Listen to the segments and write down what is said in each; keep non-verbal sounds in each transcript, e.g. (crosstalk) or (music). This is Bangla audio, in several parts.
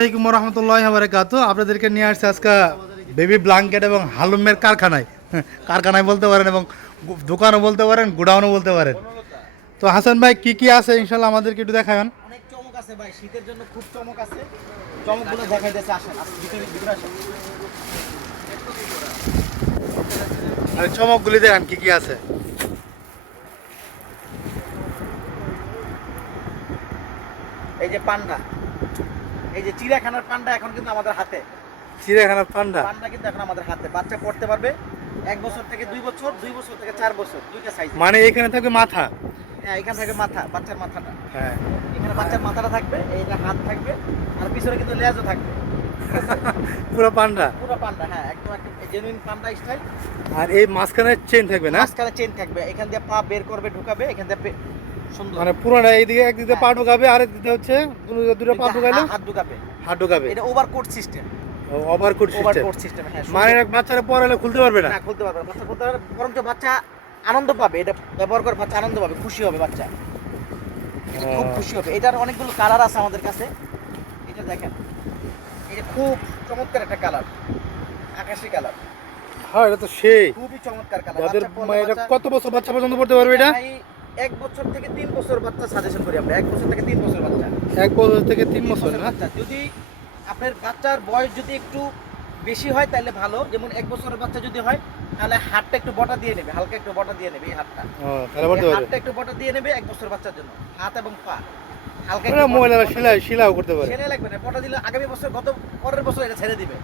আসসালামাইকুম রহমতুল্লাহ বারকাত আপনাদেরকে নিয়ে আসছে আজকে বেবি ব্ল্যাঙ্কেট এবং হালুমের কারখানায়। (laughs) কারখানায় বলতে পারেন এবং দোকানও বলতে পারেন গুডাউনও বলতে পারেন। তো হাসান ভাই কি কি আছে ইনশাল্লাহ আমাদেরকে একটু দেখাবেন? অনেক চমক আছে ভাই শীতের জন্য খুব চমক আছে। চমকগুলো দেখাই দিয়েছে আসেন আসেন, ভিতরে ভিতরে আসেন। আর চমকগুলি দেখান কি কি আছে? এই যে পান্ডা। এই যে চিড়িয়াখানার পান্ডা এখন কিন্তু আমাদের হাতে। চিড়িয়াখানার পান্ডা? পান্ডা কিন্তু এখন আমাদের হাতে। বাচ্চা পড়তে পারবে এক বছর থেকে দুই বছর দুই বছর থেকে চার বছর দুইটা সাইজ মানে এখানে থাকবে মাথা? হ্যাঁ এখান থেকে মাথা বাচ্চার মাথাটা। হ্যাঁ। এখানে বাচ্চার মাথাটা থাকবে এইটা হাত থাকবে আর পিছনে কিন্তু লেজও থাকবে। (laughs) পুরো পান্ডা? পুরো পান্ডা হ্যাঁ একদম একটা জেনুইন পান্ডা স্টাইল আর এই মাঝখানে চেন থাকবে না? মাঝখানে চেন থাকবে। এখান দিয়ে পা বের করবে ঢুকাবে এখান দিয়ে মানে পুরোটা এইদিকে একদিকে পা ঢুকাবে আর একদিকে হচ্ছে দুটো- পা ঢুকাইলে হাত ঢুকাবে। হাত ঢুকাবে। এটা over coat system over coat over system হ্যাঁ মানে বাচ্চারা পড়ালে খুলতে পারবে না? খুলতে পারবে না। বাচ্চা খুলতে পারবে। বরঞ্চ বাচ্চা আনন্দ পাবে। এটা ব্যবহার করে বাচ্চা আনন্দ পাবে খুশি হবে বাচ্চা। খুব খুশি হবে। এটার অনেকগুলো কালার আছে আমাদের কাছে। এটা দেখেন। এটা খুব চমৎকার একটা কালার আকাশি কালার হ্যাঁ এটা তো সেই। খুবই চমৎকার কালার এটা কত বছর বাচ্চা পর্যন্ত পড়তে পারবে এটা? এক বছর থেকে তিন বছর বাচ্চা সাজেশন করি আমরা। এক বছর থেকে তিন বছর বাচ্চা। এক বছর থেকে তিন বছর বাচ্চা। যদি আপনার বাচ্চার বয়স যদি একটু বেশি হয় তাহলে ভালো। যেমন এক বছরের বাচ্চা যদি হয় তাহলে হাতটা একটু বটা দিয়ে নেবে হালকা একটু বটা দিয়ে নেবে এই হাতটা। হাতটা একটু বটা দিয়ে নেবে এক বছর বাচ্চার জন্য। হাত এবং পা। হালকা এটা মহিলারা সেলাই সেলাও করতে পারে। ছেড়ে লাগবে না বটা দিলে আগামী বছর গত পরের বছর এটা ছেড়ে দিবে।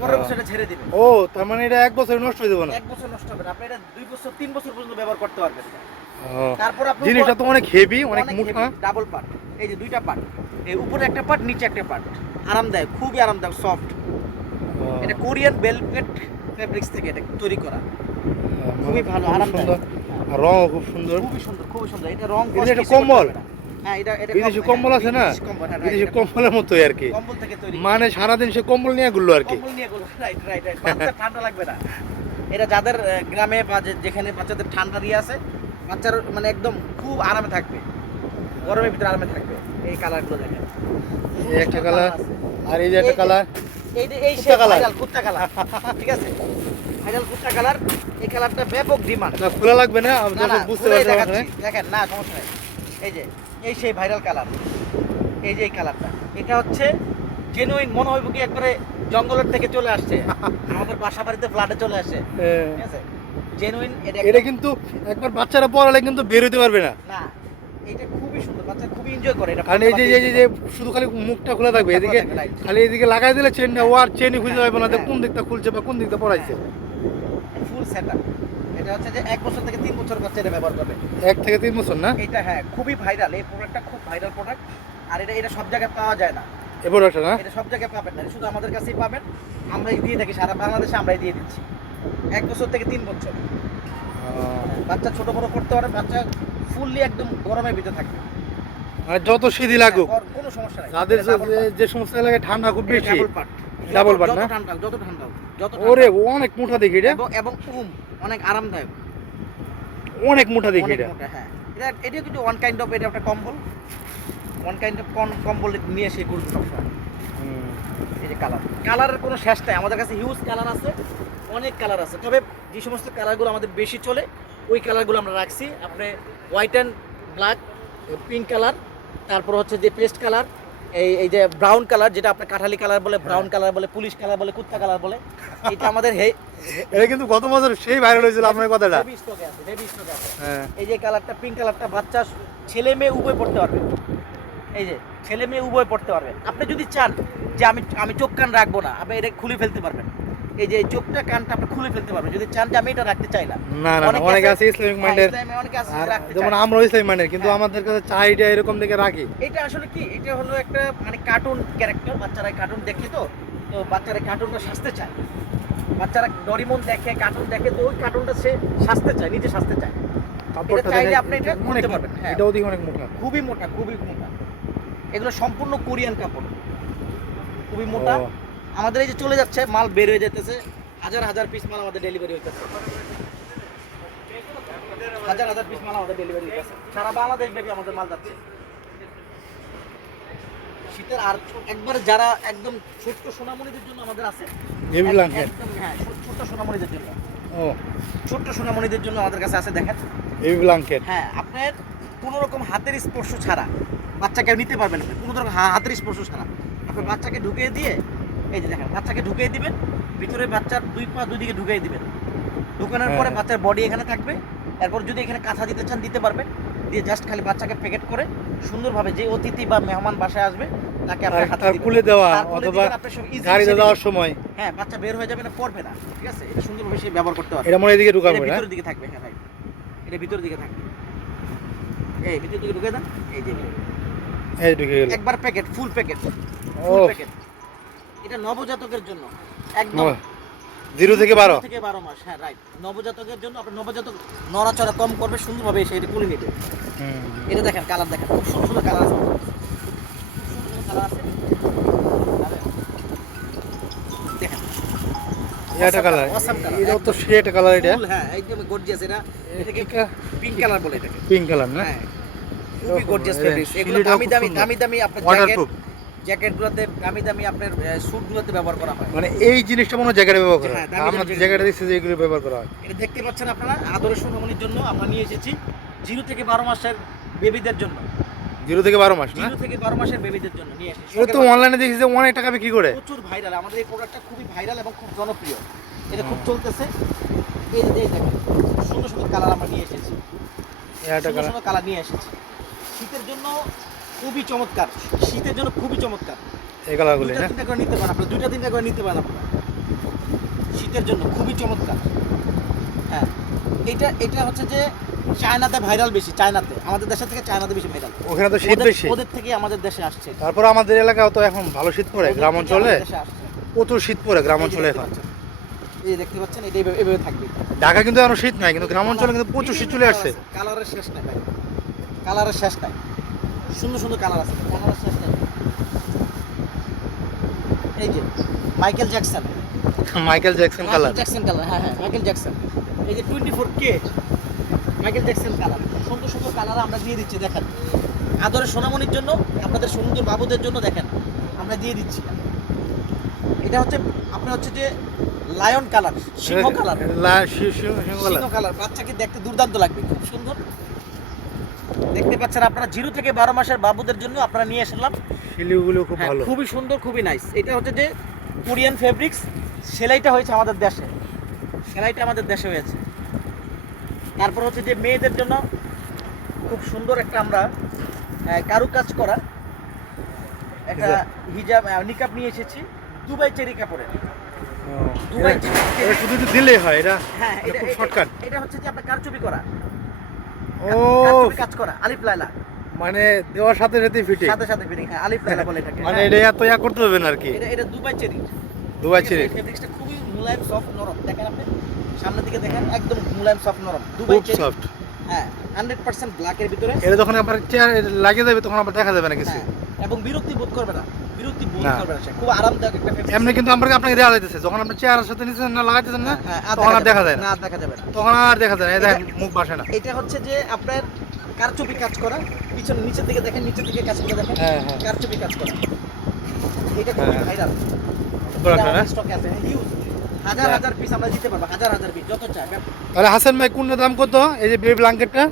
পরের। বছর এটা ছেড়ে দিবে। ও তার মানে এটা এক বছর নষ্ট হয়ে যাবে না? এক বছর নষ্ট হবে না। আপনি এটা দুই বছর তিন বছর পর্যন্ত ব্যবহার করতে পারবেন তারপর আপনি জিনিসটা তো অনেক হেভি অনেক মোটা ডাবল পার্ট এই যে দুইটা পার্ট এই উপরে একটা পার্ট নিচে একটা পার্ট আরামদায়ক খুবই আরামদায়ক সফট এটা কোরিয়ান বেলভেট ফেব্রিক্স থেকে এটা তৈরি করা। হ্যাঁ, খুবই ভালো, আরামদায়ক। আর রঙও খুব সুন্দর। খুবই সুন্দর খুবই সুন্দর। এটা রং এটা কম্বল? হ্যাঁ এটা এটা বিদেশি কম্বল, হ্যাঁ, আছে না? বিদেশি হ্যাঁ, কম্বলের মতোই আর কি। কম্বল থেকে মানে সারাদিন সে কম্বল নিয়ে ঘুরলো আর কি। ঠান্ডা লাগবে না। এটা যাদের গ্রামে বা যেখানে বাচ্চাদের ঠান্ডা দিয়ে আছে বাচ্চার মানে একদম খুব আরামে থাকবে। গরমের ভিতরে আরামে থাকবে। এই কালারগুলো দেখেন। এই একটা কালার। আর এই যে একটা কালার এই যে এই কুত্তা কালার। কুত্তা কালার ঠিক আছে? ভাইরাল কুত্তা কালার এই কালারটা ব্যাপক ডিমান্ড এটা খোলা লাগবে না আমি না না বুঝতে পারছি দেখেন না সমস্যা নেই। এই যে এই সেই ভাইরাল কালার এই যে এই কালারটা এটা হচ্ছে জেনুইন মনে হইব কি একবারে জঙ্গলের থেকে চলে আসছে। আমাদের বাসা বাড়িতে ফ্লাডে চলে আসে। হ্যাঁ। ঠিক আছে? জেনুইন এটা এটা কিন্তু একবার বাচ্চারা পড়ালে কিন্তু বের হতে পারবে না। না এটা খুবই সুন্দর বাচ্চা খুবই এনজয় করে এটা কারণ এই যে এই যে- শুধু খালি মুখটা খোলা থাকবে এদিকে খোলা এদিকে লাগাই দিলে চেনটা ও আর চেনই খুঁজে পাবে না হ্যাঁ। কোন দিকটা খুলছে বা কোন দিকটা পড়াইছে। ফুল সেটআপ এটা হচ্ছে যে এক বছর থেকে তিন বছর বাচ্চা এটা ব্যবহার করবে। এক থেকে তিন বছর না? এটা হ্যাঁ খুবই ভাইরাল এই প্রোডাক্টটা খুব ভাইরাল প্রোডাক্ট আর এটা এটা সব জায়গায় পাওয়া যায় না। এ প্রোডাক্টটা না? এটা সব জায়গায় পাবেন না শুধু আমাদের কাছেই পাবেন। আমরাই দিয়ে থাকি সারা বাংলাদেশে আমরাই দিয়ে দিচ্ছি। এক বছর থেকে তিন বছর। বাচ্চা ছোট বড় করতে পারে বাচ্চা ফুললি একদম গরমের ভিতরে থাকবে। মানে যত সিধি লাগুক হ্যাঁ, কোনো সমস্যা নেই। যাদের double যে- সমস্ত এলাকায় ঠান্ডা খুব বেশি ডাবল যত না? ঠান্ডা যত ঠান্ডা যত ওরে অনেক মোটা দেখি এটা। এবং উম অনেক আরামদায়ক। অনেক মোটা দেখি এটা। হ্যাঁ। এটা এটা কিন্তু ওয়ান কাইন্ড অফ এটা একটা কম্বল। ওয়ান কাইন্ড অফ কম্বল নিয়ে এসে ঘুরবে সবসময়। এই যে কালার কালারের কোনো শেষ নাই। আমাদের কাছে হিউজ কালার আছে। অনেক কালার আছে। তবে যে সমস্ত কালারগুলো আমাদের বেশি চলে ওই কালারগুলো আমরা রাখছি। আপনি white and black pink colour তারপর হচ্ছে যে পেস্ট কালার এই এই যে ব্রাউন কালার যেটা আপনার কাঠালি কালার বলে ব্রাউন কালার বলে পুলিশ কালার বলে কুত্তা কালার বলে এটা আমাদের হে এটা কিন্তু গত বছর সেই ভাইরাল হয়েছিল আপনার কথাটা। হ্যাঁ। এই যে কালারটা পিঙ্ক কালারটা বাচ্চা ছেলে মেয়ে উভয় পড়তে পারবে। এই যে ছেলে মেয়ে উভয় পড়তে পারবে। আপনি যদি চান যে আমি আমি চোখ কান রাখব না আপনি এটা খুলে ফেলতে পারবেন। এই যে চোখটা কানটা আপনি খুলে ফেলতে পারবেন। যদি চান যে আমি এটা রাখতে চাই না। না না অনেকে আছে ইসলামিক মাইন্ডের হ্যাঁ, রাখতে যেমন চায়। আমরাও ইসলামিক মাইন্ডের কিন্তু হ্যাঁ। আমাদের কাছে চাহিদা এরকম দেখে রাখি। এটা আসলে কি? এটা হলো একটা মানে কার্টুন ক্যারেক্টার বাচ্চারা কার্টুন দেখে তো তো বাচ্চারা কার্টুনটা সাজতে চায়। বাচ্চারা ডরিমন দেখে কার্টুন দেখে তো ওই কার্টুনটা সে সাজতে চায় নিজে সাজতে চায়। কাপড়টা চাইলে আপনি এটা করতে পারবেন, হ্যাঁ। এটা অধিক অনেক মোটা। খুবই মোটা খুবই মোটা। এগুলো সম্পূর্ণ কোরিয়ান কাপড়। খুবই মোটা। আমাদের এই যে চলে যাচ্ছে মাল বের হয়ে যেতেছে হাজার হাজার পিস মাল আমাদের ডেলিভারি হয়ে হইতেছে। হাজার হাজার পিস মাল আমাদের ডেলিভারি হইতেছে। সারা বাংলাদেশ ব্যাপী আমাদের মাল যাচ্ছে। শীতের আর একবার যারা একদম ছোট্ট সোনামণিদের জন্য আমাদের আছে বেবি ব্ল্যাঙ্কেট একদম হ্যাঁ ছোট- ছোট্ট সোনামণিদের জন্য। ও। ছোট্ট সোনামণিদের জন্য আমাদের কাছে আছে দেখেন। ব্ল্যাঙ্কেট হ্যাঁ আপনার কোনো রকম হাতের স্পর্শ ছাড়া বাচ্চাকে নিতে পারবেন না। কোনো রকম হাতের স্পর্শ ছাড়া। আপনি বাচ্চাকে ঢুকিয়ে দিয়ে এই যে দেখেন বাচ্চাকে ঢুকিয়ে দিবেন ভিতরে বাচ্চার দুই পা দুই দিকে ঢুকিয়ে দিবেন। ঢুকানোর পরে হ্যাঁ। বাচ্চার বডি এখানে থাকবে। এরপর যদি এখানে কাঁথা দিতে চান দিতে পারবেন। দিয়ে জাস্ট খালি বাচ্চাকে প্যাকেট করে সুন্দরভাবে যে অতিথি বা মেহমান বাসায় আসবে তাকে আপনি আর হাতে। কুলে দেওয়া অথবা গাড়িতে যাওয়ার সময়। হ্যাঁ বাচ্চা বের হয়ে যাবে না পড়বে না ঠিক আছে? এটা সুন্দরভাবে সে ব্যবহার করতে পারবে। এটা মনে এদিকে ঢুকাবো না? ভিতরের দিকে থাকবে হ্যাঁ ভাই। এটা ভিতরের দিকে থাকবে। এই ভিতরের দিকে ঢুকে দেন। এই যে এই ঢুকে গেল। একবার packet full packet full packet এটা নবজাতকের জন্য। একদম জিরো থেকে বারো। থেকে বারো মাস হ্যাঁ রাইট নবজাতকের জন্য আপনার নবজাতক নড়াচড়া কম করবে সুন্দরভাবে এসে এটা কুলে নিতে। এটা দেখেন কালার দেখেন খুব সুন্দর সুন্দর কালার আছে। কালার আছে দেখেন এটা কালার colour, তো শেড কালার এটা। হ্যাঁ একদম গর্জিয়াস এটা। এটাকে পিঙ্ক কালার বলে এটাকে। পিঙ্ক কালার না? হ্যাঁ খুবই গর্জিয়াস ফেব্রিক্স এগুলো দামি দামি দামি দামি আপনার জ্যাকেট জ্যাকেটগুলোতে দামি দামি আপনার স্যুটগুলোতে ব্যবহার করা হয়। মানে এই জিনিসটা মনে হয় জ্যাকেটে ব্যবহার করা হয়। হ্যাঁ, আমরা জ্যাকেটে যে এগুলো ব্যবহার করা হয়। এটা দেখতে পাচ্ছেন আপনারা আদরের সোনামণির জন্য আমরা নিয়ে এসেছি। জিরো থেকে বারো মাসের বেবিদের জন্য। জিরো থেকে বারো মাস জিরো থেকে বারো মাসের বেবিদের জন্য নিয়ে এসেছি। তো অনলাইনে দেখছি যে অনেক টাকা বিক্রি করে। প্রচুর ভাইরাল। আমাদের এই প্রোডাক্টটা খুবই ভাইরাল এবং খুব জনপ্রিয়। এটা খুব চলতেছে। এই যে দেখেন সুন্দর সুন্দর কালার আমরা নিয়ে এসেছি। এটা সুন্দর সুন্দর কালার নিয়ে এসেছি। শীতের জন্য খুবই চমৎকার। শীতের জন্য খুবই চমৎকার। এই কালারগুলি দুইটা না তিনটা করে নিতে পারেন আপনার দুইটা তিনটা করে নিতে পারেন আপনারা। শীতের জন্য খুবই চমৎকার। হ্যাঁ এটা এটা হচ্ছে যে চায়নাতে ভাইরাল বেশি চায়নাতে। আমাদের দেশের থেকে চায়নাতে বেশি ভাইরাল। ওখানে তো শীত বেশি। ওদের থেকে আমাদের দেশে আসছে। তারপর আমাদের এলাকাও তো এখন ভালো শীত পড়ে গ্রাম অঞ্চলে। প্রচুর শীত পড়ে গ্রাম অঞ্চলে এখন। এই দেখতে পাচ্ছেন এটা এভাবে থাকবে। ঢাকা কিন্তু এখন শীত নাই কিন্তু গ্রাম অঞ্চলে কিন্তু প্রচুর শীত চলে আসছে। কালারের শেষ নাই ভাই। কালারের শেষ নাই। সুন্দর সুন্দর কালার আছে। এই যে Michael Jackson Michael Jackson colour Jackson colour হ্যাঁ হ্যাঁ মাইকেল জ্যাকসন এই যে twenty four K Michael Jackson colour সুন্দর সুন্দর কালার আমরা দিয়ে দিচ্ছি দেখেন। আদরের সোনামণির জন্য আপনাদের সুন্দর বাবুদের জন্য দেখেন আমরা দিয়ে দিচ্ছি। এটা হচ্ছে আপনার হচ্ছে যে লায়ন কালার সিংহ কালার সিংহ কালার কালার বাচ্চাকে দেখতে দুর্দান্ত লাগবে খুব সুন্দর। দেখতে পাচ্ছেন আপনারা জিরো থেকে বারো মাসের বাবুদের জন্য আপনারা নিয়ে আসলাম শিলিগুলো খুব হ্যাঁ, ভালো। খুবই সুন্দর খুবই নাইস এটা হচ্ছে যে কোরিয়ান ফেব্রিক্স সেলাইটা হয়েছে আমাদের দেশে। সেলাইটা আমাদের দেশে হয়েছে। তারপর হচ্ছে যে মেয়েদের জন্য খুব সুন্দর একটা আমরা কারু কাজ করা একটা হিজাব। হিজাব নিকাপ নিয়ে এসেছি দুবাই চেরি কাপড়ের। দুবাই চেরি শুধু দিলেই হয় এটা হ্যাঁ এটা খুব শর্টকাট এটা হচ্ছে যে আপনার কারচুপি করা। ও কাজ করা আলিফ লাইলা মানে দেওয়ার সাথে সাথে ফিটিং। সাথে সাথে ফিটিং হ্যাঁ আলিফ লাইলা বলে এটাকে মানে। এটা এত ইয়া করতে হবে না আর কি। এটা এটা দুবাই চেরি। দুবাই ছিঁড়ে ফেব্রিক্সটা খুবই মুলায়ম সফট নরম। দেখেন আপনি? সামনের দিকে দেখেন একদম মুলায়ম সফট নরম। Dubai cherry. সফট হ্যাঁ হান্ড্রেড পার্সেন্ট ব্ল্যাকের ভিতরে। এটা যখন আবার চেয়ার লাগিয়ে যাবে তখন আবার দেখা যাবে না কিছু। হ্যাঁ এবং বিরক্তি বোধ করবে না। বিরক্তি বোধ না। করবে খুব আরামদায়ক একটা ফেব্রিক এমনি কিন্তু আমরা আপনাকে দেওয়া যাইতেছে যখন আপনি চেয়ারের সাথে নিচ্ছেন না লাগাইতেছেন না হ্যাঁ তখন আর দেখা যায় না। আর দেখা যাবে না। তখন আর দেখা যায় না। দেখেন মুখ বাসে না। এটা হচ্ছে যে আপনার কারচুপি কাজ করা। পিছন নিচের দিকে দেখেন নিচের দিকে কাজ করে দেখেন। হ্যাঁ হ্যাঁ। কারচুপি কাজ করা। এটা খুবই হ্যাঁ। ভাইরাল স্টক আছে হিউজ হাজার হ্যাঁ। হাজার পিস আমরা দিতে পারব হাজার হাজার পিস যত চাই। তাহলে হাসান ভাই কোন দাম কত? এই যে বেবি ব্ল্যাঙ্কেটটা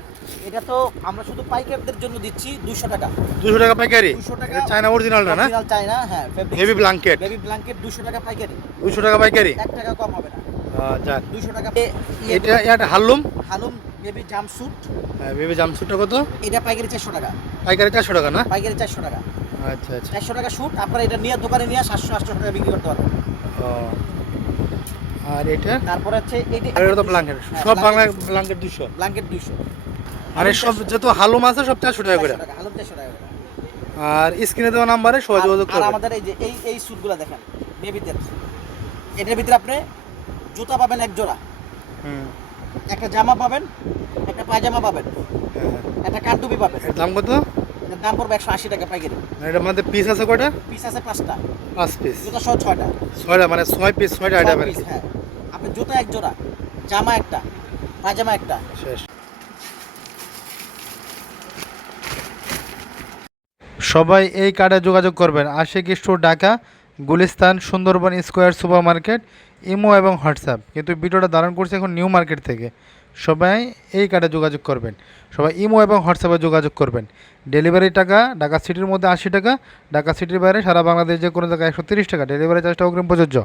এটা তো আমরা শুধু পাইকারদের জন্য দিচ্ছি দুশো টাকা। দুশো টাকা পাইকারি? 200 টাকা চায়না অরিজিনালটা না অরিজিনাল না হ্যাঁ বেবি ব্ল্যাঙ্কেট বেবি ব্ল্যাঙ্কেট দুশো টাকা পাইকারি। দুশো টাকা পাইকারি? এক টাকা কম হবে না। যাক। দুশো টাকা এটা এটা হারলুম হালুম বেবি জাম্পস্যুট। বেবি জামসুটটা কত? এটা পাইকারি চারশো টাকা। পাইকারি চারশো টাকা না? পাইকারি চারশো টাকা। আচ্ছা আচ্ছা। চারশো টাকা শুট আপনারা এটা নিয়ে দোকানে নিয়ে সাতশো আটশো টাকা বিক্রি করতে পারবেন। আর এটা? তারপরে হচ্ছে এটা তো ব্ল্যাঙ্কেট সব বাংলা ব্ল্যাঙ্কেট দুশো ব্ল্যাঙ্কেট দুশো মানে সব যত হালুম আছে সব চারশো টাকা করে। হালুম চারশো টাকা করে। আর স্ক্রিনে দেওয়া নাম্বারে সবাই যোগাযোগ আর- আর আমাদের এই যে এই এই স্যুটগুলো দেখেন বেবিদের এটার ভিতরে আপনি জুতা পাবেন এক জোড়া। হুম। একটা জামা পাবেন একটা পায়জামা পাবেন হ্যাঁ। একটা কাঠডুবি পাবেন। এর দাম কত? এটার দাম পড়বে একশো আশি টাকা পাইকারি। আর এটার মধ্যে পিস আছে কয়টা? পিস আছে পাঁচটা। পাঁচ পিস জুতা সহ ছয়টা। ছয়টা মানে ছয় পিস ছয়টা আইটেম আর হ্যাঁ। আপনি জুতা এক জোড়া জামা একটা পায়জামা একটা। শেষ। সবাই এই কার্ডে যোগাযোগ করবেন। Ashik store, Dhaka, Gulistan, Sundarban square, super market, imo এবং হোয়াটসঅ্যাপ। কিন্তু ভিডিওটা ধারণ করছে এখন নিউ মার্কেট থেকে। সবাই এই কার্ডে যোগাযোগ করবেন। সবাই ইমো এবং হোয়াটসঅ্যাপে যোগাযোগ করবেন। ডেলিভারি টাকা ঢাকা সিটির মধ্যে আশি টাকা, ঢাকা সিটির বাইরে সারা বাংলাদেশ যে কোনো জায়গায় একশো টাকা। ডেলিভারি চার্জটা অগ্রিম প্রযোজ্য।